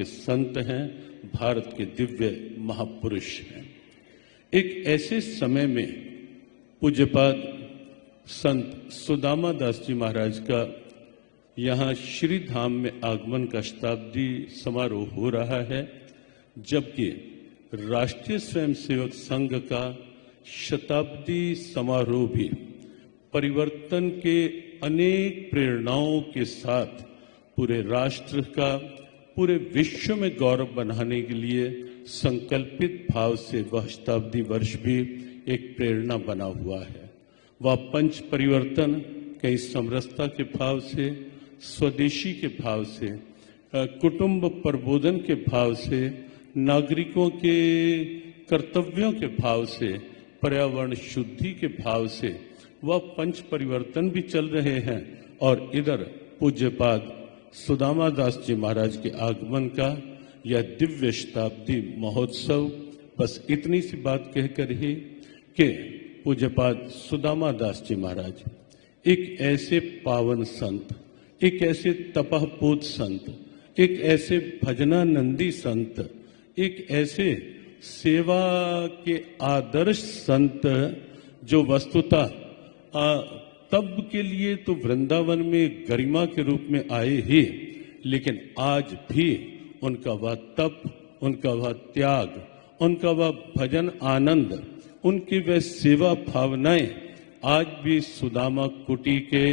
के संत हैं, भारत के दिव्य महापुरुष हैं। एक ऐसे समय में पूज्यपाद संत सुदामा दास जी महाराज का यहाँ श्री धाम में आगमन का शताब्दी समारोह हो रहा है, जबकि राष्ट्रीय स्वयंसेवक संघ का शताब्दी समारोह भी परिवर्तन के अनेक प्रेरणाओं के साथ पूरे राष्ट्र का, पूरे विश्व में गौरव बढ़ाने के लिए संकल्पित भाव से वह शताब्दी वर्ष भी एक प्रेरणा बना हुआ है। वह पंच परिवर्तन कई समरसता के भाव से, स्वदेशी के भाव से, कुटुंब प्रबोधन के भाव से, नागरिकों के कर्तव्यों के भाव से, पर्यावरण शुद्धि के भाव से वह पंच परिवर्तन भी चल रहे हैं। और इधर पूज्यपाद सुदामा दास जी महाराज के आगमन का यह दिव्य शताब्दी महोत्सव, बस इतनी सी बात कहकर ही कि पूज्यपाद सुदामा दास जी महाराज एक ऐसे पावन संत, एक ऐसे तपःपूत संत, एक ऐसे भजनानंदी संत, एक ऐसे सेवा के आदर्श संत जो वस्तुतः तब के लिए तो वृंदावन में गरिमा के रूप में आए ही, लेकिन आज भी उनका वह तप, उनका वह त्याग, उनका वह भजन आनंद, उनकी वह सेवा भावनाएं आज भी सुदामा कुटी के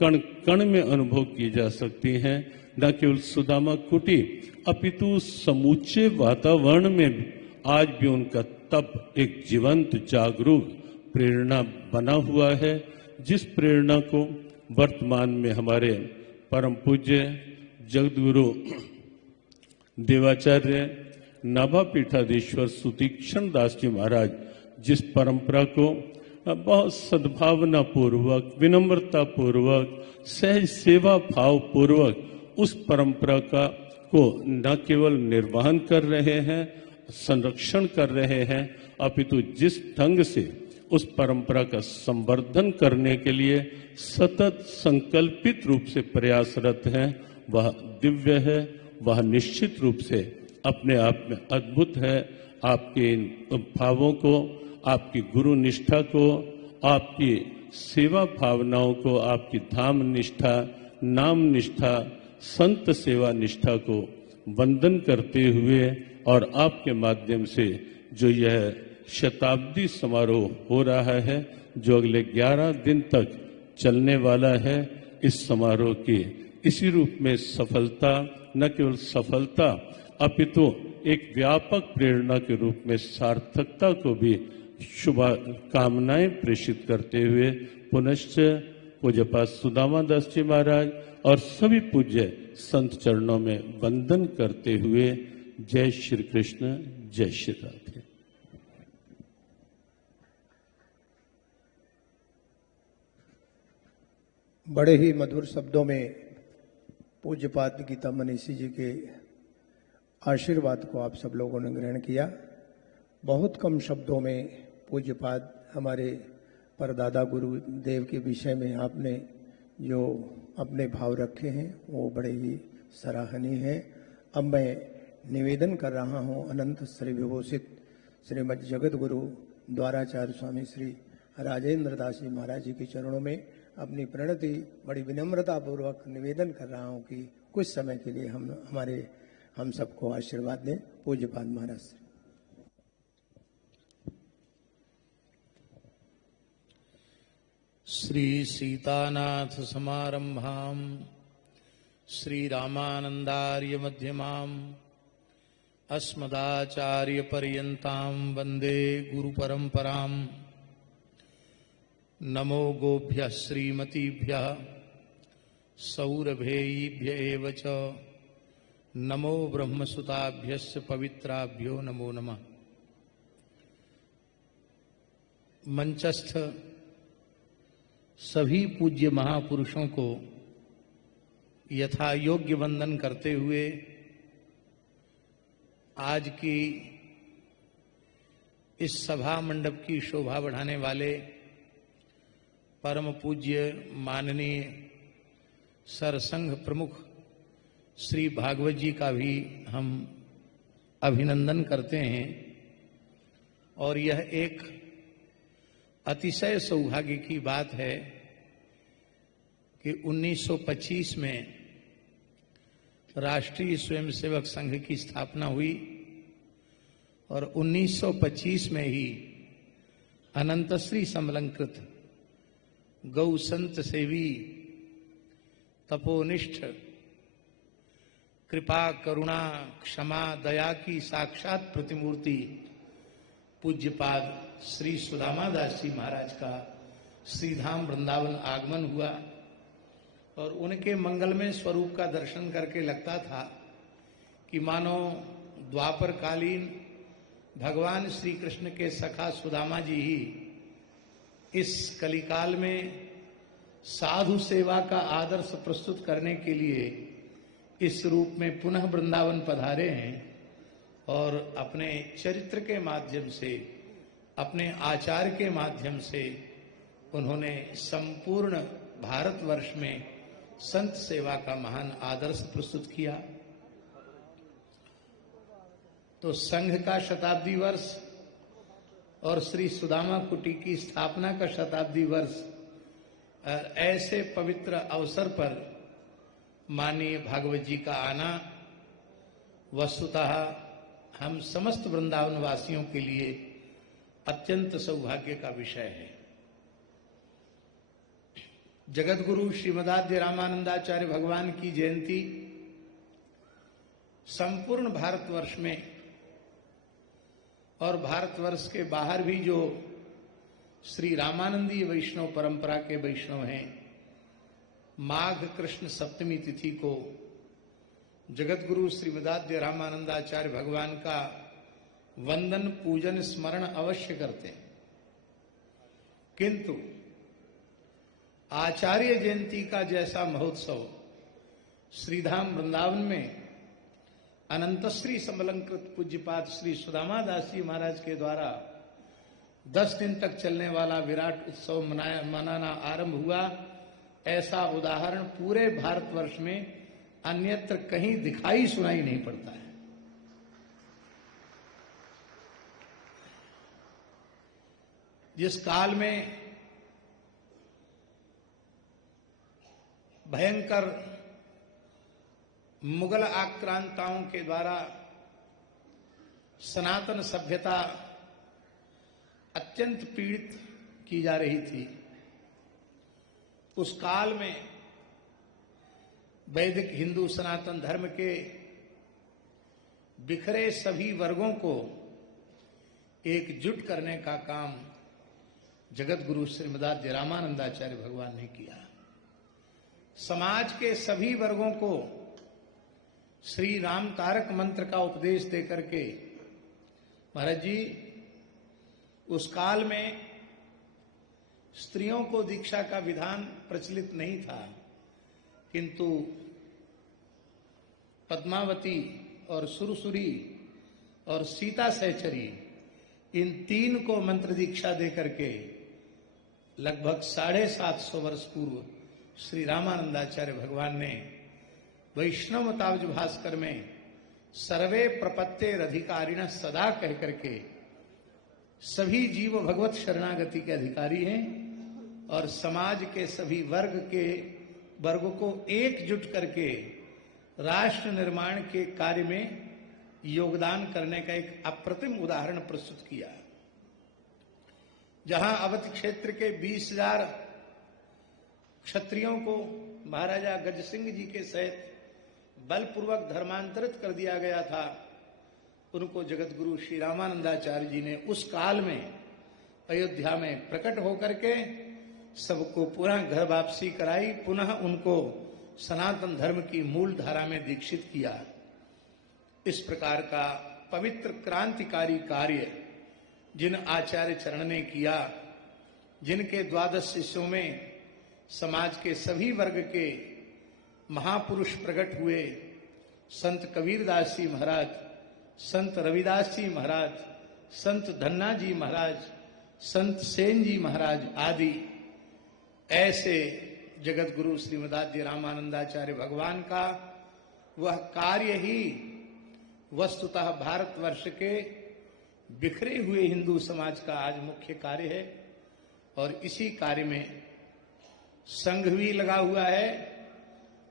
कण कण में अनुभव की जा सकती हैं। न केवल सुदामा कुटी अपितु समूचे वातावरण में आज भी उनका तप एक जीवंत जागरूक प्रेरणा बना हुआ है, जिस प्रेरणा को वर्तमान में हमारे परम पूज्य जगद्गुरु देवाचार्य नाभा पीठाधीश्वर सुतीक्षण दास जी महाराज जिस परंपरा को बहुत सद्भावना पूर्वक, विनम्रता पूर्वक, सहज सेवा भाव पूर्वक उस परंपरा को न केवल निर्वहन कर रहे हैं, संरक्षण कर रहे हैं, अपितु जिस ढंग से उस परंपरा का संवर्धन करने के लिए सतत संकल्पित रूप से प्रयासरत हैं, वह दिव्य है, वह निश्चित रूप से अपने आप में अद्भुत है। आपके इन भावों को, आपकी गुरु निष्ठा को, आपकी सेवा भावनाओं को, आपकी धाम निष्ठा, नाम निष्ठा, संत सेवा निष्ठा को वंदन करते हुए और आपके माध्यम से जो यह शताब्दी समारोह हो रहा है, जो अगले 11 दिन तक चलने वाला है, इस समारोह की इसी रूप में सफलता, न केवल सफलता अपितु एक व्यापक प्रेरणा के रूप में सार्थकता को भी शुभकामनाएं प्रेषित करते हुए पुनश्च पूज्यपाद सुदामा दास जी महाराज और सभी पूज्य संत चरणों में वंदन करते हुए जय श्री कृष्ण, जय श्री राधे। बड़े ही मधुर शब्दों में पूज्यपाद गीता मनीषी जी के आशीर्वाद को आप सब लोगों ने ग्रहण किया। बहुत कम शब्दों में पूज्यपाद हमारे परदादा गुरुदेव के विषय में आपने जो अपने भाव रखे हैं वो बड़े ही सराहनीय हैं। अब मैं निवेदन कर रहा हूं अनंत श्री विभूषित श्रीमद जगत गुरु द्वाराचार्य स्वामी श्री राजेंद्र दास जी महाराज जी के चरणों में अपनी प्रणति बड़ी विनम्रता पूर्वक निवेदन कर रहा हूं कि कुछ समय के लिए हम सबको आशीर्वाद दें। पूज्यपाद महाराज। श्री सीतानाथ समारंभां श्री रामानंदार्य मध्यमाम् अस्मदाचार्य पर्यन्तां वंदे गुरु परंपराम्। नमो गोभ्यः श्रीमतीभ्यः सौरभेयीभ्य एव च नमो ब्रह्मसुताभ्यस्य पवित्राभ्यो नमो नमः। मंचस्थ सभी पूज्य महापुरुषों को यथा योग्य वंदन करते हुए आज की इस सभा मंडप की शोभा बढ़ाने वाले परम पूज्य माननीय सरसंघ प्रमुख श्री भागवत जी का भी हम अभिनंदन करते हैं और यह एक अतिशय सौभाग्य की बात है कि 1925 में राष्ट्रीय स्वयंसेवक संघ की स्थापना हुई और 1925 में ही अनंतश्री समलंकृत गौ संत सेवी तपोनिष्ठ कृपा करुणा क्षमा दया की साक्षात प्रतिमूर्ति पूज्यपाद श्री सुदामा दास जी महाराज का श्रीधाम वृंदावन आगमन हुआ और उनके मंगलमय स्वरूप का दर्शन करके लगता था कि मानो द्वापर कालीन भगवान श्री कृष्ण के सखा सुदामा जी ही इस कलिकाल में साधु सेवा का आदर्श प्रस्तुत करने के लिए इस रूप में पुनः वृंदावन पधारे हैं और अपने चरित्र के माध्यम से, अपने आचार के माध्यम से उन्होंने संपूर्ण भारतवर्ष में संत सेवा का महान आदर्श प्रस्तुत किया। तो संघ का शताब्दी वर्ष और श्री सुदामा कुटी की स्थापना का शताब्दी वर्ष, ऐसे पवित्र अवसर पर माननीय भागवत जी का आना वस्तुतः हम समस्त वृंदावन वासियों के लिए अत्यंत सौभाग्य का विषय है। जगत गुरु श्रीमदाद्य रामानंदाचार्य भगवान की जयंती संपूर्ण भारतवर्ष में और भारतवर्ष के बाहर भी जो श्री रामानंदीय वैष्णव परंपरा के वैष्णव हैं, माघ कृष्ण सप्तमी तिथि को जगत गुरु श्रीमदाद्य रामानंदाचार्य भगवान का वंदन पूजन स्मरण अवश्य करते हैं, किंतु आचार्य जयंती का जैसा महोत्सव श्रीधाम वृंदावन में अनंतश्री समलंकृत पूज्यपाद श्री सुदामा दास जी महाराज के द्वारा 10 दिन तक चलने वाला विराट उत्सव मनाना आरंभ हुआ, ऐसा उदाहरण पूरे भारतवर्ष में अन्यत्र कहीं दिखाई सुनाई नहीं पड़ता है। जिस काल में भयंकर मुगल आक्रांताओं के द्वारा सनातन सभ्यता अत्यंत पीड़ित की जा रही थी, उस काल में वैदिक हिंदू सनातन धर्म के बिखरे सभी वर्गों को एकजुट करने का काम जगत गुरु श्रीमदाद्य रामानंदाचार्य भगवान ने किया। समाज के सभी वर्गों को श्री राम तारक मंत्र का उपदेश देकर के महाराज जी उस काल में स्त्रियों को दीक्षा का विधान प्रचलित नहीं था, किंतु पद्मावती और सुरसुरी और सीता सहचरी इन 3 को मंत्र दीक्षा देकर के लगभग 750 वर्ष पूर्व श्री रामानंदाचार्य भगवान ने वैष्णव मताब्ज भास्कर में सर्वे प्रपत्तेर अधिकारिण सदा कह करके सभी जीव भगवत शरणागति के अधिकारी हैं और समाज के सभी वर्ग को एकजुट करके राष्ट्र निर्माण के कार्य में योगदान करने का एक अप्रतिम उदाहरण प्रस्तुत किया। जहां अवध क्षेत्र के 20,000 क्षत्रियों को महाराजा गजसिंह जी के सहित बलपूर्वक धर्मांतरित कर दिया गया था, उनको जगत गुरु श्री रामानंदाचार्य जी ने उस काल में अयोध्या में प्रकट होकर के सबको पुनः घर वापसी कराई, पुनः उनको सनातन धर्म की मूल धारा में दीक्षित किया। इस प्रकार का पवित्र क्रांतिकारी कार्य जिन आचार्य चरण ने किया, जिनके 12 शिष्यों में समाज के सभी वर्ग के महापुरुष प्रकट हुए, संत कबीरदास जी महाराज, संत रविदास जी महाराज, संत धन्ना जी महाराज, संत सेन जी महाराज आदि ऐसे जगत गुरु श्रीमदाद्य रामानंदाचार्य भगवान का वह कार्य ही वस्तुतः भारतवर्ष के बिखरे हुए हिंदू समाज का आज मुख्य कार्य है। और इसी कार्य में संघ भी लगा हुआ है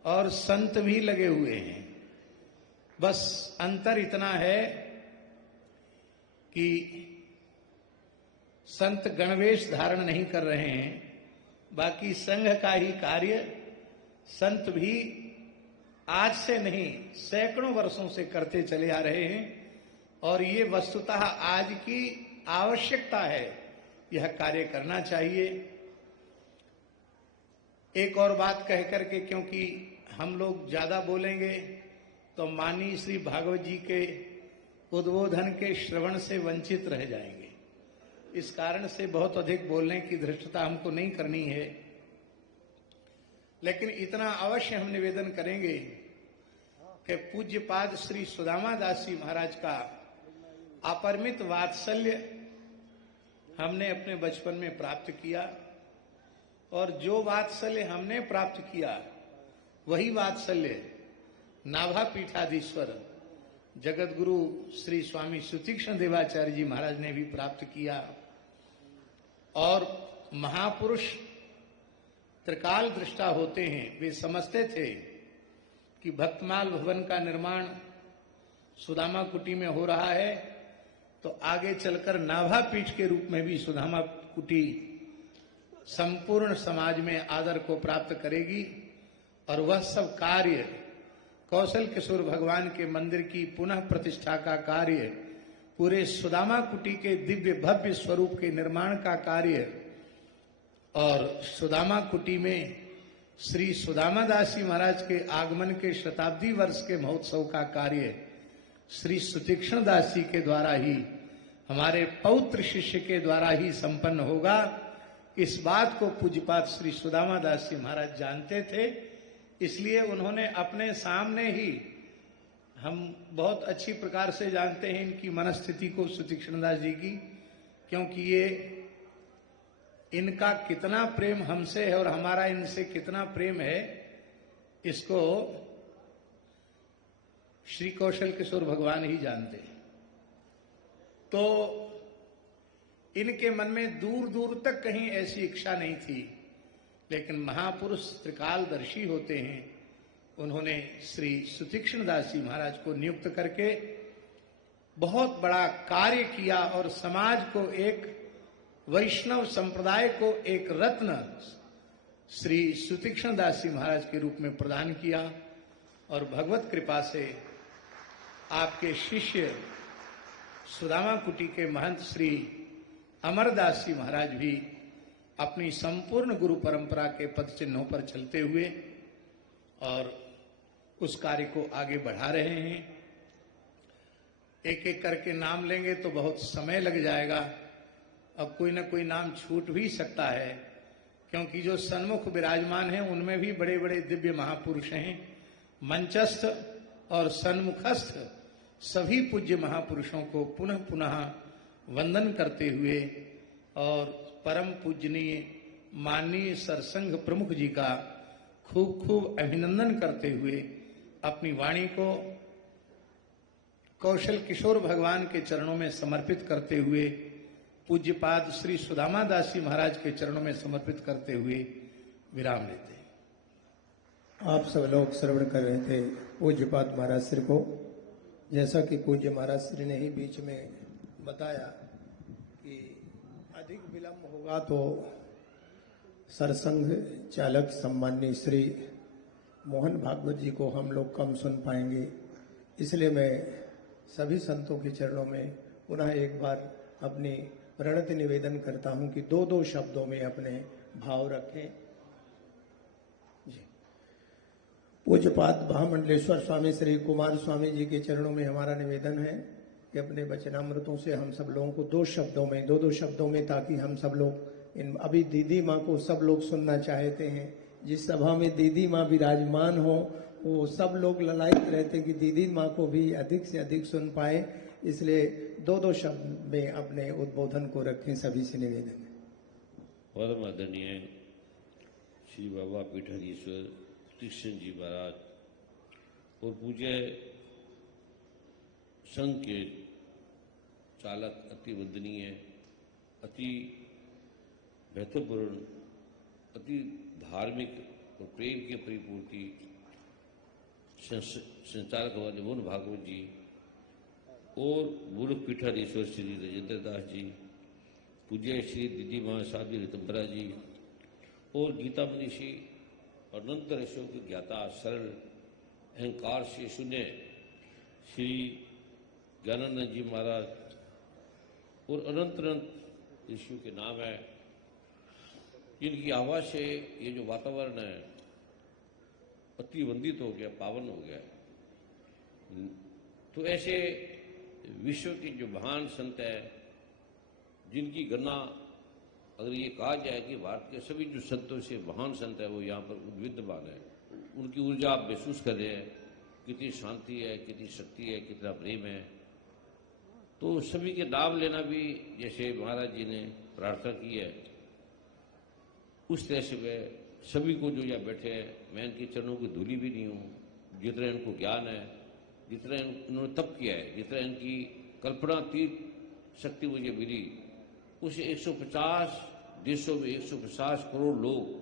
और संत भी लगे हुए हैं। बस अंतर इतना है कि संत गणवेश धारण नहीं कर रहे हैं, बाकी संघ का ही कार्य संत भी आज से नहीं सैकड़ों वर्षों से करते चले आ रहे हैं। और ये वस्तुतः आज की आवश्यकता है, यह कार्य करना चाहिए। एक और बात कह करके, क्योंकि हम लोग ज्यादा बोलेंगे तो माननीय श्री भागवत जी के उद्बोधन के श्रवण से वंचित रह जाएंगे। इस कारण से बहुत अधिक बोलने की धृष्टता हमको नहीं करनी है, लेकिन इतना अवश्य हम निवेदन करेंगे कि पूज्यपाद श्री सुदामा दास जी महाराज का अपरिमित वात्सल्य हमने अपने बचपन में प्राप्त किया, और जो वात्सल्य हमने प्राप्त किया वही वात्सल्य नाभा पीठाधीश्वर जगत गुरु श्री स्वामी सुतीक्ष्ण देवाचार्य जी महाराज ने भी प्राप्त किया। और महापुरुष त्रिकाल दृष्टा होते हैं, वे समझते थे कि भक्तमाल भवन का निर्माण सुदामा कुटी में हो रहा है तो आगे चलकर नाभा पीठ के रूप में भी सुदामा कुटी संपूर्ण समाज में आदर को प्राप्त करेगी। और वह सब कार्य, कौशल किशोर भगवान के मंदिर की पुनः प्रतिष्ठा का कार्य, पूरे सुदामा कुटी के दिव्य भव्य स्वरूप के निर्माण का कार्य, और सुदामा कुटी में श्री सुदामा दास जी महाराज के आगमन के शताब्दी वर्ष के महोत्सव का कार्य श्री सुतीक्ष्ण दास जी के द्वारा ही, हमारे पौत्र शिष्य के द्वारा ही संपन्न होगा। इस बात को पूज्यपाद श्री सुदामा दास जी महाराज जानते थे, इसलिए उन्होंने अपने सामने ही, हम बहुत अच्छी प्रकार से जानते हैं इनकी मनस्थिति को सुतीक्ष्ण दास जी की, क्योंकि ये इनका कितना प्रेम हमसे है और हमारा इनसे कितना प्रेम है, इसको श्री कौशल किशोर भगवान ही जानते हैं। तो इनके मन में दूर दूर तक कहीं ऐसी इच्छा नहीं थी, लेकिन महापुरुष त्रिकालदर्शी होते हैं। उन्होंने श्री सुतीक्ष्ण दास जी महाराज को नियुक्त करके बहुत बड़ा कार्य किया और समाज को, एक वैष्णव संप्रदाय को एक रत्न श्री सुतीक्ष्ण दास जी महाराज के रूप में प्रदान किया। और भगवत कृपा से आपके शिष्य सुदामा कुटी के महंत श्री अमरदास जी महाराज भी अपनी संपूर्ण गुरु परंपरा के पद चिन्हों पर चलते हुए और उस कार्य को आगे बढ़ा रहे हैं। एक एक करके नाम लेंगे तो बहुत समय लग जाएगा, अब कोई ना कोई नाम छूट भी सकता है, क्योंकि जो सन्मुख विराजमान हैं उनमें भी बड़े बड़े दिव्य महापुरुष हैं। मंचस्थ और सन्मुखस्थ सभी पूज्य महापुरुषों को पुनः पुनः वंदन करते हुए और परम पूजनीय माननीय सरसंघ प्रमुख जी का खूब खूब अभिनंदन करते हुए अपनी वाणी को कौशल किशोर भगवान के चरणों में समर्पित करते हुए, पूज्यपाद श्री सुदामा दास जी महाराज के चरणों में समर्पित करते हुए विराम लेते हैं। आप सब लोग श्रवण कर रहे थे पूज्यपाद महाराज श्री को। जैसा कि पूज्य महाराज श्री ने ही बीच में बताया कि अधिक विलंब होगा तो सरसंघ चालक सम्माननीय श्री मोहन भागवत जी को हम लोग कम सुन पाएंगे, इसलिए मैं सभी संतों के चरणों में पुनः एक बार अपनी प्रणति निवेदन करता हूं कि दो दो शब्दों में अपने भाव रखें। जी, पूज्यपाद महामंडलेश्वर स्वामी श्री कुमार स्वामी जी के चरणों में हमारा निवेदन है कि अपने वचनामृतों से हम सब लोगों को दो दो शब्दों में, ताकि हम सब लोग इन, अभी दीदी माँ को सब लोग सुनना चाहते हैं, जिस सभा में दीदी माँ विराजमान हो वो सब लोग ललायित रहते कि दीदी माँ को भी अधिक से अधिक सुन पाए, इसलिए दो दो शब्द में अपने उद्बोधन को रखें, सभी से निवेदन है। परम आदरणीय श्री बाबा पीठाधीश्वर सुतीक्ष्ण जी महाराज और पूज्य संघ के चालक अति वंदनीय, अति महत्वपूर्ण, अति धार्मिक और प्रेम के परिपूर्ति संचालक हमारे मोहन भागवत जी और मूलक पीठाधीश्वर श्री राजेंद्र दास जी, पूज्य श्री दीदी महासाध्वी ऋतंबरा जी और गीता मनीषी और अनंत ऋषियों के ज्ञाता सरल अहंकार से शून्य श्री ज्ञानानंद जी महाराज और अनंत अनंत ऋषियों के नाम है, जिनकी आवाज से ये जो वातावरण है अति वंदित हो गया, पावन हो गया। तो ऐसे विश्व के जो महान संत है, जिनकी गणना अगर ये कहा जाए कि भारत के सभी जो संतों से महान संत है वो यहाँ पर विद्यमान है, उनकी ऊर्जा आप महसूस कर रहे हैं, कितनी शांति है, कितनी शक्ति है, कितना प्रेम है। तो सभी के नाम लेना भी जैसे महाराज जी ने प्रार्थना की है, उस तरह से मैं सभी को जो यहाँ बैठे हैं, मैं इनके चरणों की धूली भी नहीं हूँ। जितना इनको ज्ञान है, जितना इन्होंने तप किया है, जितना इनकी कल्पनातीत शक्ति मुझे मिली, उस 150 देशों में 150 करोड़ लोग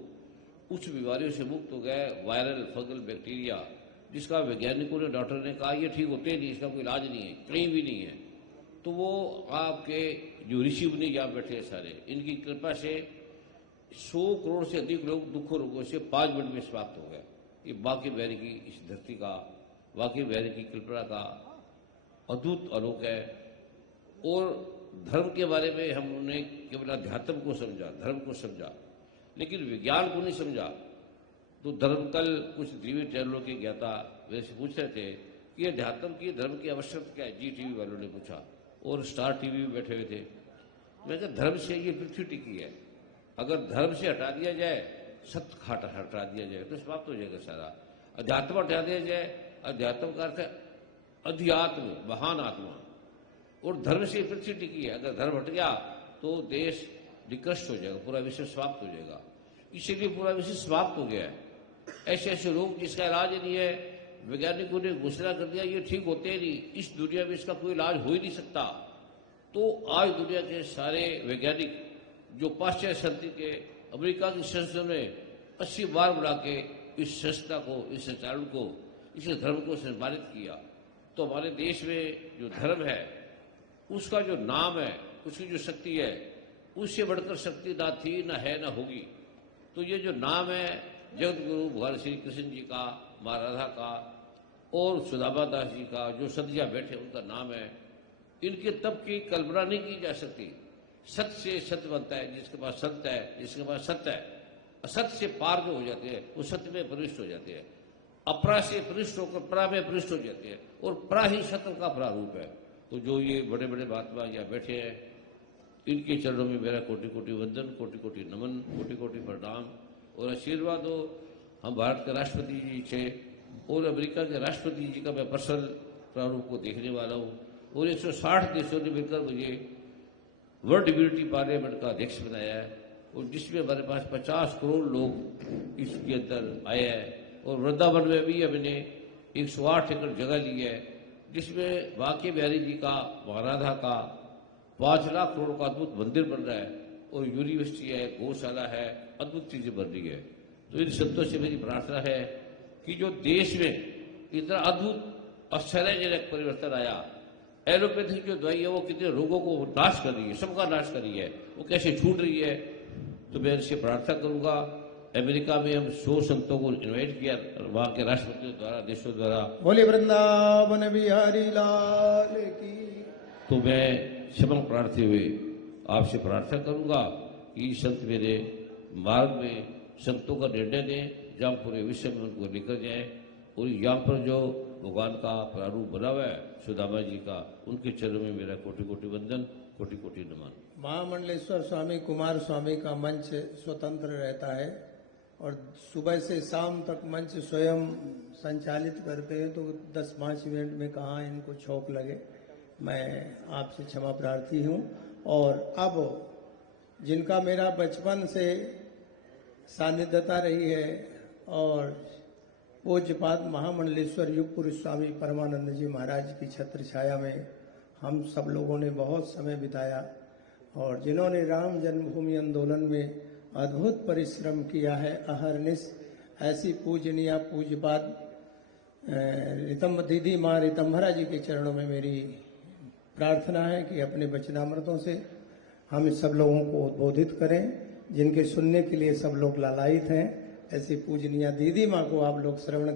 उस बीमारियों से मुक्त हो गए, वायरल फंगल बैक्टीरिया, जिसका वैज्ञानिकों ने, डॉक्टर ने कहा ये ठीक होते नहीं, इसका कोई इलाज नहीं है, कहीं भी नहीं है। तो वो आपके जो ऋषि मुनि यहाँ बैठे हैं सारे, इनकी कृपा से 100 करोड़ से अधिक लोग दुख रोगों से 5 मिनट में समाप्त हो गए। ये बाकी बिहारी की इस धरती का, बाकी बिहारी की कल्पना का अद्भुत आलोक है। और धर्म के बारे में हमने केवल अध्यात्म को समझा, धर्म को समझा, लेकिन विज्ञान को नहीं समझा। तो धर्म, कल कुछ दिव्य चैनलों के ज्ञाता वैसे पूछ रहे थे कि अध्यात्म की, धर्म की आवश्यकता क्या है, जी टीवी वालों ने पूछा, और स्टार टीवी में बैठे हुए थे। मैं कहा धर्म से ये पृथ्वी टिकी है, अगर धर्म से हटा दिया जाए, सत्य हटा दिया जाए तो समाप्त हो जाएगा सारा। अध्यात्म हटा दिया जाए, अध्यात्म का अर्थ है अध्यात्म, महान आत्मा, और धर्म से पृथ्वी टिकी है। अगर धर्म हट गया तो देश निकृष्ट हो जाएगा, पूरा विश्व समाप्त हो जाएगा। इसीलिए पूरा विश्व समाप्त हो गया है। ऐसे ऐसे रोग जिसका इलाज नहीं है, वैज्ञानिकों ने घोषणा कर दिया ये ठीक होते ही नहीं, इस दुनिया में इसका कोई इलाज हो ही नहीं सकता। तो आज दुनिया के सारे वैज्ञानिक जो पाश्चात्य संस्कृति के, अमेरिका की संसद में 80 बार बुला के इस संस्था को, इस संचालन को, इस धर्म को सम्मानित किया। तो हमारे देश में जो धर्म है, उसका जो नाम है, उसकी जो शक्ति है, उससे बढ़कर शक्ति ना थी, ना है, ना होगी। तो ये जो नाम है जगत गुरु भगवान श्री कृष्ण जी का, माँ राधा का और सुदामा दास जी का, जो सदिया बैठे उनका नाम है। इनके तप की कल्पना नहीं की जा सकती। सत्य से सत्य बनता है, जिसके पास सत्य है, जिसके पास सत्य है, असत्य से पार जो हो जाते हैं वो सत्य में प्रविष्ट हो जाते हैं, अपरा से प्रविष्ट होकर परा में प्रविष्ट हो जाते हैं, और परा ही सत्य का प्रारूप है। तो जो ये बड़े बड़े महात्मा यहाँ बैठे हैं, इनके चरणों में मेरा कोटि कोटि वंदन, कोटि कोटि नमन, कोटि कोटि प्रणाम और आशीर्वाद हो। हम भारत के राष्ट्रपति जी से और अमेरिका के राष्ट्रपति जी का मैं पर्सनल प्रारूप को देखने वाला हूँ, और 160 देशों ने मिलकर मुझे वर्ल्ड यूनिटी पार्लियामेंट का अध्यक्ष बनाया है, और जिसमें हमारे पास 50 करोड़ लोग इसके अंदर आए हैं। और वृंदावन में भी हमने 108 एकड़ जगह ली है, जिसमें बांके बिहारी जी का, महाराधा का 5 लाख करोड़ का अद्भुत मंदिर बन रहा है, और यूनिवर्सिटी है, गौशाला है, अद्भुत चीजें बन रही है। तो इन शब्दों से मेरी प्रार्थना है कि जो देश में इतना अद्भुत आश्चर्यजनक परिवर्तन आया, एलोपैथी जो दवाई है वो कितने रोगों को नाश कर रही है, सबका नाश कर रही है, वो कैसे छूट रही है। तो मैं इनसे प्रार्थना करूंगा। अमेरिका में हम 100 संतों को इन्वाइट किया, वहां के राष्ट्रपतियों द्वारा, देशों द्वारा। बोले वृंदावन बिहारी लाल की। तो मैं क्षमा प्रार्थी हुए आपसे प्रार्थना करूंगा कि संत मेरे मार्ग में संतों का निर्णय दें, जहाँ पूरे विश्व में उनको लेकर जाए, और यहाँ पर जो भगवान का प्रारूप बना हुआ है सुदामा जी का, उनके चरणों में मेरा कोटि कोटि वंदन, कोटि कोटि नमन। महामंडलेश्वर स्वामी कुमार स्वामी का मंच स्वतंत्र रहता है, और सुबह से शाम तक मंच स्वयं संचालित करते हैं, तो 10-5 मिनट में कहाँ इनको छौक लगे। मैं आपसे क्षमा प्रार्थी हूँ। और अब जिनका मेरा बचपन से सानिध्यता रही है, और पूज्यपाद महामंडलेश्वर युग पुरुष स्वामी परमानंद जी महाराज की छत्र छाया में हम सब लोगों ने बहुत समय बिताया और जिन्होंने राम जन्मभूमि आंदोलन में अद्भुत परिश्रम किया है अहरनिश, ऐसी पूजनीय पूज्यपाद रितम दीदी माँ रितंभरा जी के चरणों में मेरी प्रार्थना है कि अपने वचनामृतों से हम सब लोगों को उद्बोधित करें, जिनके सुनने के लिए सब लोग लालायित हैं। ऐसी पूजनीय दीदी माँ को आप लोग श्रवण